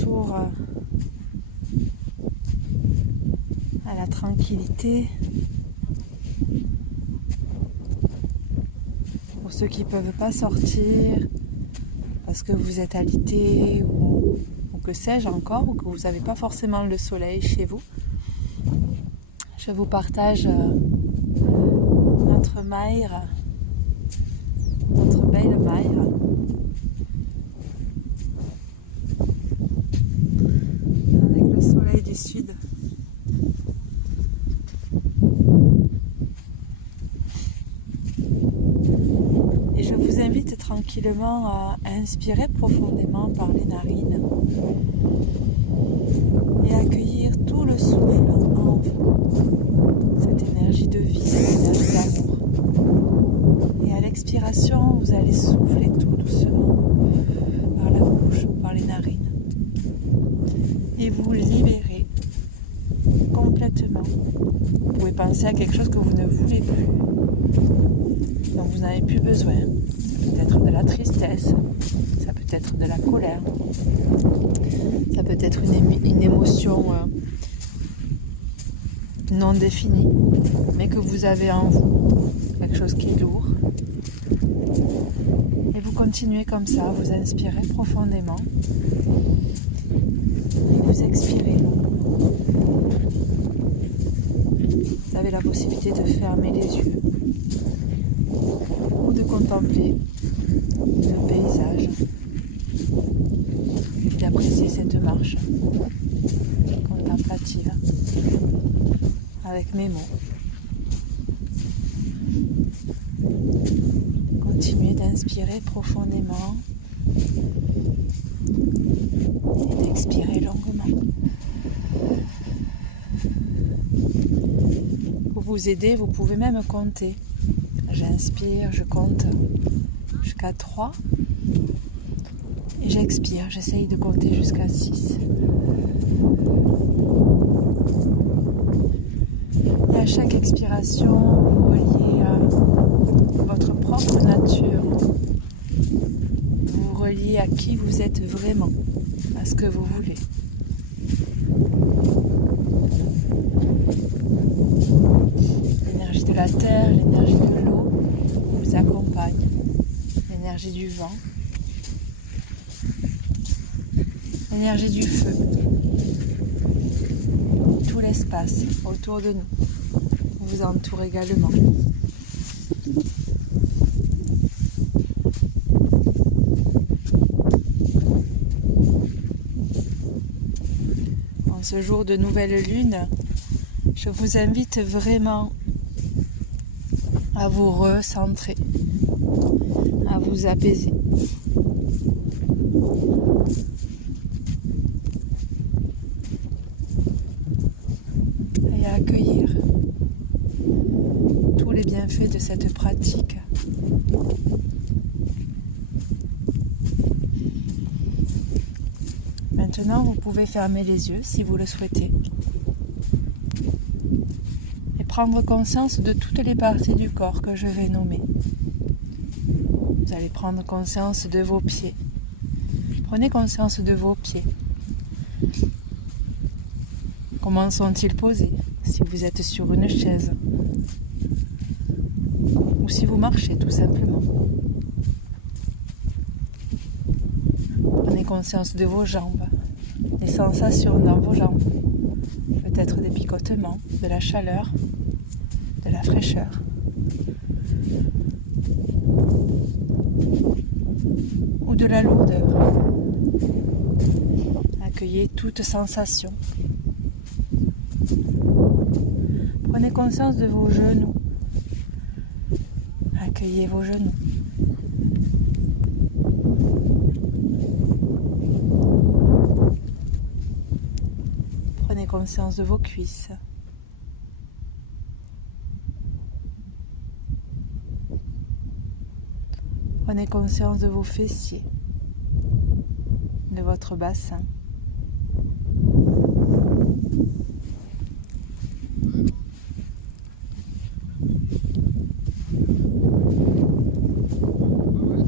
retour à la tranquillité. Pour ceux qui ne peuvent pas sortir parce que vous êtes alité ou que sais-je encore, ou que vous n'avez pas forcément le soleil chez vous, je vous partage notre maire, notre belle maire. Avec le soleil du sud. Et je vous invite tranquillement à inspirer profondément par les narines et à accueillir tout le souffle en vous, cette énergie de vie, cette énergie d'amour. Et à l'expiration, vous allez souffler tout doucement par la bouche ou par les narines. Et vous libérez complètement. Vous pouvez penser à quelque chose que vous ne voulez plus, dont vous n'avez plus besoin. Ça peut être de la tristesse, ça peut être de la colère, ça peut être une émotion non définie, mais que vous avez en vous, quelque chose qui est lourd. Et vous continuez comme ça, vous inspirez profondément. Et vous expirez longuement. Vous avez la possibilité de fermer les yeux ou de contempler le paysage et d'apprécier cette marche contemplative avec mes mots. Continuez d'inspirer profondément et d'expirer longuement. Pour vous aider, vous pouvez même compter. J'inspire, je compte jusqu'à 3 et j'expire, j'essaye de compter jusqu'à 6. Et à chaque expiration, vous reliez à votre propre nature. Vous vous reliez à qui vous êtes vraiment, à ce que vous voulez. L'énergie de la terre, l'énergie de l'eau vous accompagne. L'énergie du vent, l'énergie du feu, tout l'espace autour de nous vous entoure également. En ce jour de nouvelle lune, je vous invite vraiment à vous recentrer, à vous apaiser. Et à accueillir tous les bienfaits de cette pratique. Maintenant, vous pouvez fermer les yeux si vous le souhaitez et prendre conscience de toutes les parties du corps que je vais nommer. Vous allez prendre conscience de vos pieds. Prenez conscience de vos pieds. Comment sont-ils posés? Si vous êtes sur une chaise ou si vous marchez tout simplement. Prenez conscience de vos jambes, les sensations dans vos jambes, peut-être des picotements, de la chaleur, de la fraîcheur. Ou de la lourdeur. Accueillez toute sensation. Prenez conscience de vos genoux. Accueillez vos genoux. Prenez conscience de vos cuisses. Prenez conscience de vos fessiers, de votre bassin.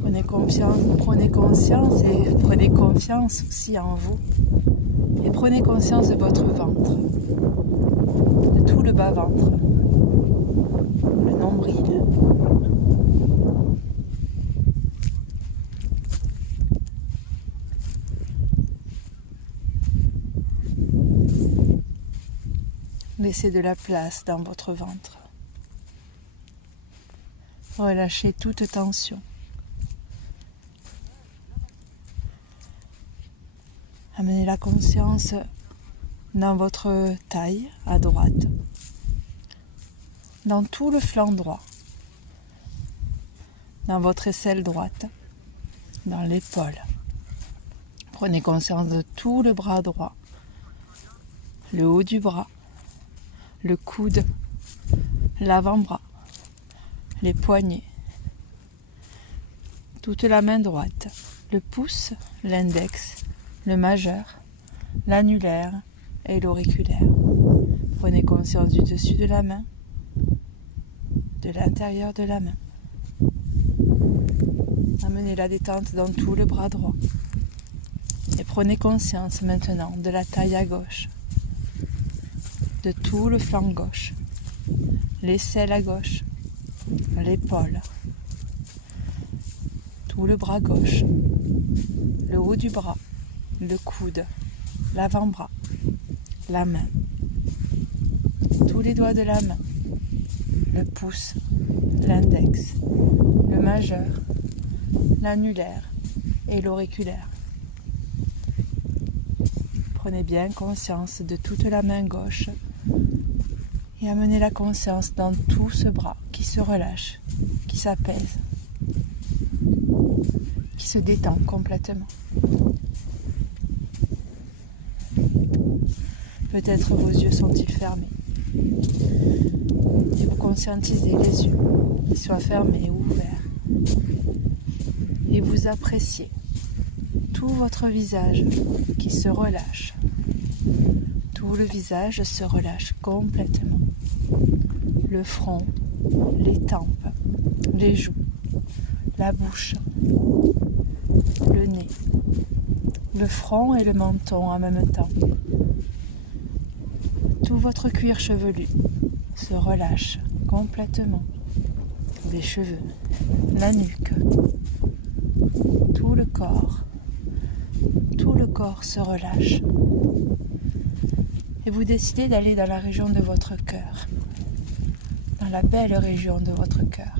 Prenez conscience et prenez confiance confiance aussi en vous. Et prenez conscience de votre ventre, de tout le bas-ventre, le nombril. Laissez de la place dans votre ventre. Relâchez toute tension. Amenez la conscience dans votre taille à droite, dans tout le flanc droit, dans votre aisselle droite, dans l'épaule. Prenez conscience de tout le bras droit, le haut du bras, le coude, l'avant-bras, les poignets, toute la main droite, le pouce, l'index, le majeur, l'annulaire et l'auriculaire. Prenez conscience du dessus de la main, de l'intérieur de la main. Amenez la détente dans tout le bras droit. Et prenez conscience maintenant de la taille à gauche, de tout le flanc gauche, l'aisselle à gauche, l'épaule, tout le bras gauche, le haut du bras, le coude, l'avant-bras, la main, tous les doigts de la main, le pouce, l'index, le majeur, l'annulaire et l'auriculaire. Prenez bien conscience de toute la main gauche et amenez la conscience dans tout ce bras qui se relâche, qui s'apaise, qui se détend complètement. Peut-être vos yeux sont-ils fermés et vous conscientisez les yeux, qu'ils soient fermés ou ouverts, et vous appréciez tout votre visage qui se relâche. Tout le visage se relâche complètement. Le front, les tempes, les joues, la bouche, le nez, le front et le menton en même temps. Tout votre cuir chevelu se relâche complètement. Les cheveux, la nuque, tout le corps se relâche. Et vous décidez d'aller dans la région de votre cœur, dans la belle région de votre cœur.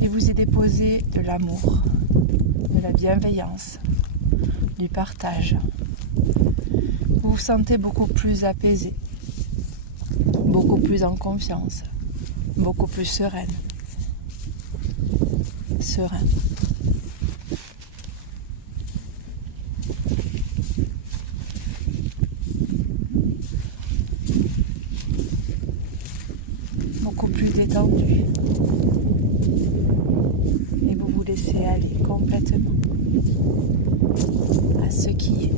Et vous y déposez de l'amour, de la bienveillance, du partage. Vous vous sentez beaucoup plus apaisé, beaucoup plus en confiance, beaucoup plus sereine, serein. Beaucoup plus détendu. Et vous vous laissez aller complètement à ce qui est.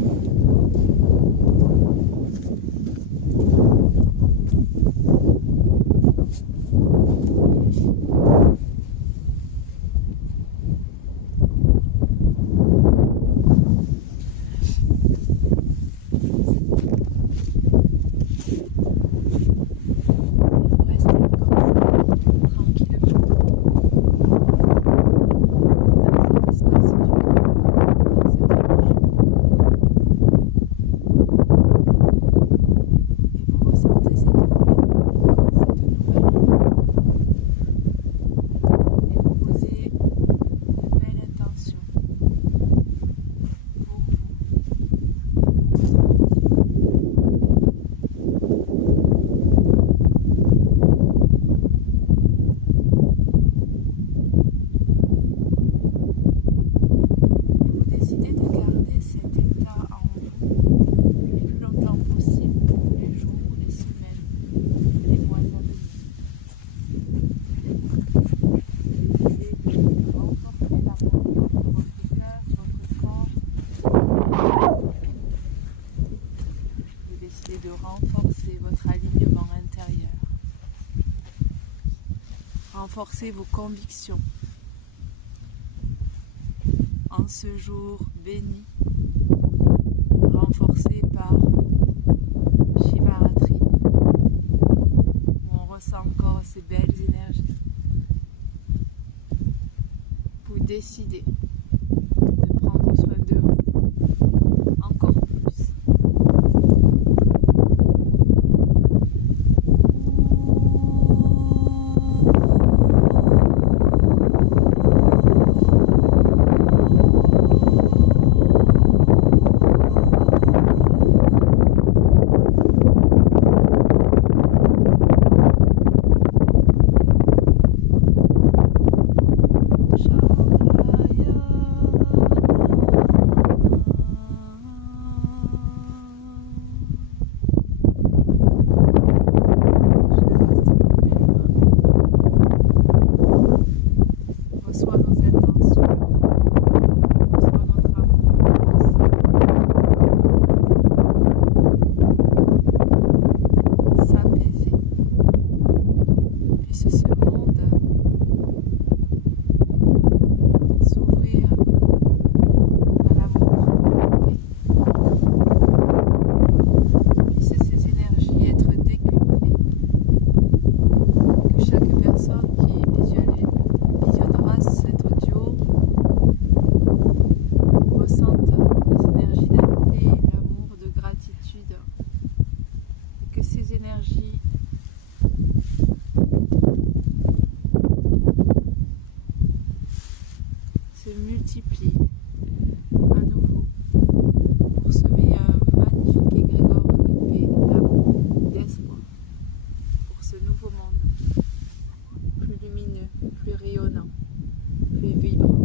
Renforcez vos convictions en ce jour béni, renforcé par Shivaratri, où on ressent encore ces belles énergies. Vous décidez de prendre soin de vous encore plus. Ces énergies se multiplient à nouveau pour semer un magnifique égrégore de paix, d'amour, d'espoir pour ce nouveau monde plus lumineux, plus rayonnant, plus vibrant.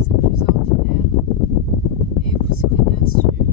Plus ordinaire, et vous serez bien sûr